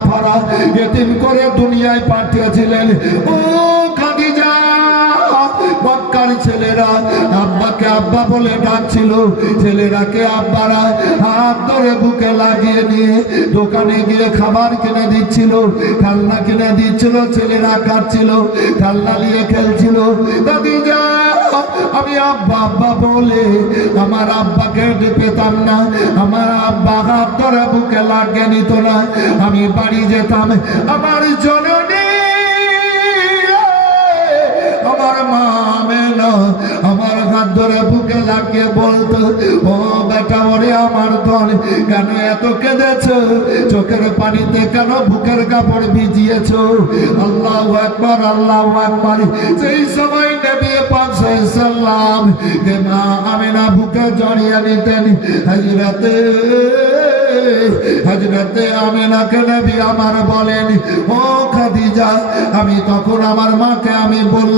ভরা এতিম করে দুনিয়ায় পাঠিয়েছিলেন। ও খাদিজা, মক্কার ছেলেরা আব্বাকে আব্বা বলে ডাকছিল, ছেলেরাকে আব্বারা হাত ধরে বুকে লাগিয়ে নিয়ে দোকানে গিয়ে খাবার কিনে দিচ্ছিল, খেলনা কিনে দিচ্ছিল, ছেলেরা কাটছিল, খেলনা নিয়ে খেলছিল। খাদিজা, আমি আব্বা আব্বা বলে আমার আব্বাকে পেতাম না, আমার আব্বা হাত ধরে বুকে লাগিয়ে নিত না। আমি বাড়ি যেতাম, আমার জননী আমার মা আমেনা আমার হাত ধরে বুকে লাগিয়ে বলতো, ও বেটা ওরে আমার ধন, কেন এত কেঁদেছ? চোখের পানিতে কেন বুকের কাপড় ভিজিয়েছ? আল্লাহু আকবার, আল্লাহু আকবার। সেই সময় নবী পাক সাল্লাল্লাহু আলাইহি মা আমেনা বুকে জড়িয়ে নিতেন। হযরতে আমেনাকে নবী আমার বলেন, ও খাদিজা, আমি তখন আমার মাকে আমি বললাম